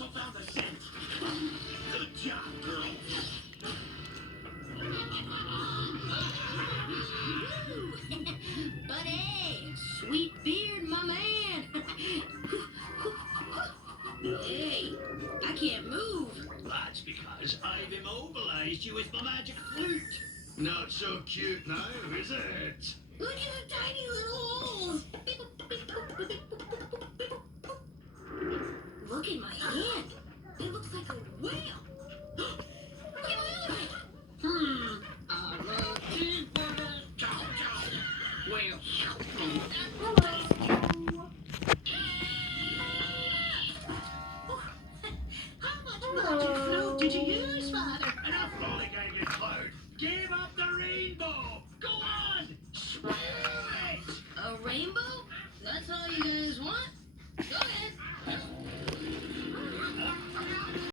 also found the scent. Good job, girl. Buddy, sweet beard, my man. Hey, I can't move. That's because I've immobilized you with my magic flute. Not so cute now, is it? Look at the tiny little holes. Look at my hand. It looks like a whale. Look at my elephant. I love cheeseburgers. Chow, chow. Well, How much magic flute did you use?